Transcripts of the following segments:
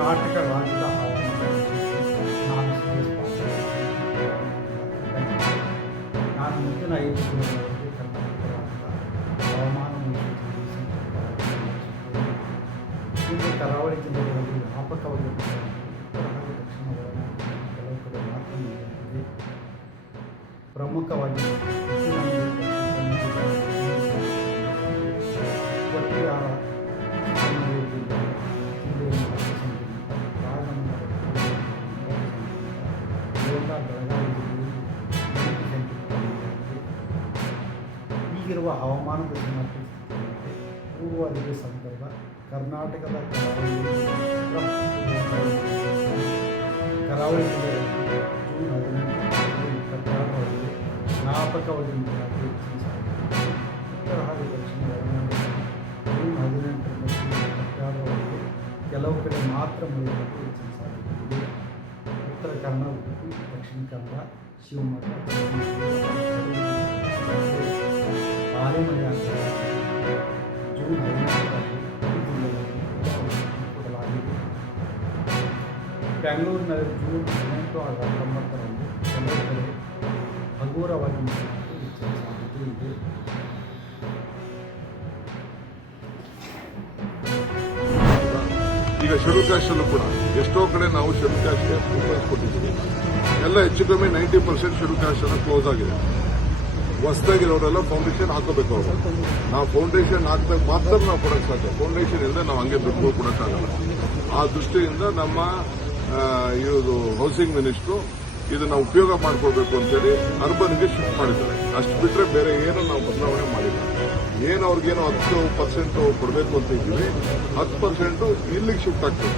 ಕರ್ನಾಟಕ ರಾಜ್ಯದ ನಾನು ನಾನು ಮುಂದಿನ 5 ದಿನಗಳಲ್ಲಿ ಕರ್ನಾಟಕ ರಾಜ್ಯದ ಹವಾಮಾನ ಮುನ್ಸೂಚನೆ ಕರಾವಳಿ ಜಿಲ್ಲೆಗಳಲ್ಲಿ ವ್ಯಾಪಕವಾಗಿ ಉತ್ತರ ಹಾಗೂ ದಕ್ಷಿಣ ಒಳನಾಡಿನ ಕೆಲವು ಕಡೆ ಮಾತ್ರ ನೀಡಲಾಗಿದೆ. ಪ್ರಮುಖವಾಗಿ ಒಟ್ಟಿಯಾರ ಈಗಿರುವ ಹವಾಮಾನದ ಪೂರ್ವ ಅರಿವೆ ಸಂದರ್ಭ ಕರ್ನಾಟಕದ ಕರಾವಳಿ ಜಿಲ್ಲೆಯಲ್ಲಿ ಜೂನ್ 18-22 ವ್ಯಾಪಕವಾಗಿ ನೀಡಲಾಗಿದೆ. ಉತ್ತರ ಹಾಗೂ ದಕ್ಷಿಣ ಒಳನಾಡಿನಲ್ಲಿ ಜೂನ್ 18-22 ಕೆಲವು ಕಡೆ ಮಾತ್ರ ಮಳೆಯಾಗುವ ಹೆಚ್ಚಿನ ಸಾಧ್ಯತೆ ಇದೆ. ಉತ್ತರ ಕನ್ನಡ, ಉಡುಪಿ, ದಕ್ಷಿಣ ಕನ್ನಡ, ಶಿವಮೊಗ್ಗ ಭಾರೀ ಮಳೆಯಾಗುತ್ತದೆ. ಜೂನ್ 18ರಂದು ಈ ಜಿಲ್ಲೆಗಳಲ್ಲಿ ಕೊಡಲಾಗಿದೆ. ಬೆಂಗಳೂರಿನಲ್ಲಿ ಜೂನ್ 18 ಹಾಗೂ 19ರಂದು ಕೆಲವು ಕಡೆ ಹಗುರವಾಗಿ ಮಳೆಯಾಗುವ ಹೆಚ್ಚಿನ ಸಾಧ್ಯತೆ ಇದೆ. ಈಗ ಶೆಡ್ಯೂಲ್ ಕಾಸ್ಟ್ ಅಲ್ಲೂ ಕೂಡ ಎಷ್ಟೋ ಕಡೆ ನಾವು ಶೆಡ್ಯೂಲ್ ಕಾಸ್ಟ್ಗೆ ಪ್ರಿಫರೆನ್ಸ್ ಕೊಟ್ಟಿದ್ದೀವಿ. ಎಲ್ಲ ಹೆಚ್ಚು ಕಮ್ಮಿ 90% ಶೆಡ್ಯೂಲ್ ಕಾಸ್ಟ್ ಅನ್ನು ಕ್ಲೋಸ್ ಆಗಿದೆ. ಹೊಸದಾಗಿರೋರೆಲ್ಲ ಫೌಂಡೇಶನ್ ಹಾಕೋಬೇಕು. ಅವರು ನಾವು ಫೌಂಡೇಶನ್ ಹಾಕಿದಾಗ ಮಾತ್ರ ನಾವು ಕೊಡಕ್ಕೆ ಸಾಧ್ಯ. ಫೌಂಡೇಶನ್ ಇಲ್ಲದೆ ನಾವು ಹಂಗೆ ದುಡ್ಡು ಕೊಡೋಕ್ಕಾಗಲ್ಲ. ಆ ದೃಷ್ಟಿಯಿಂದ ನಮ್ಮ ಇವರು ಹೌಸಿಂಗ್ ಮಿನಿಸ್ಟ್ರು ಇದನ್ನ ಉಪಯೋಗ ಮಾಡ್ಕೋಬೇಕು ಅಂತೇಳಿ ಅರ್ಬನ್ಗೆ ಶಿಫ್ಟ್ ಮಾಡಿದ್ದಾರೆ. ಅಷ್ಟು ಬಿಟ್ಟರೆ ಬೇರೆ ಏನು ನಾವು ಬದಲಾವಣೆ ಮಾಡಿಲ್ಲ. ಏನು ಅವ್ರಿಗೇನು 10% ಕೊಡಬೇಕು ಅಂತ ಇದ್ದೀವಿ, 10% ಇಲ್ಲಿಗೆ ಶಿಫ್ಟ್ ಆಗ್ತದೆ,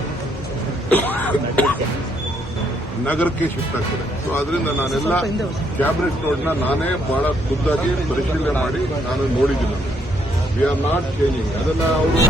ನಗರಕ್ಕೆ ಶಿಫ್ಟ್ ಆಗ್ತದೆ. ಸೊ ಅದರಿಂದ ನಾನೆಲ್ಲ ಕ್ಯಾಬಿನೆಟ್ ರೋಡ್ನ ನಾನೇ ಬಹಳ ಖುದ್ದಾಗಿ ಪರಿಶೀಲನೆ ಮಾಡಿ ನಾನು ನೋಡಿದ್ದೀನಿ. ವಿ ಆರ್ ನಾಟ್ ಚೇಂಜಿಂಗ್ ಅದನ್ನ ಅವರು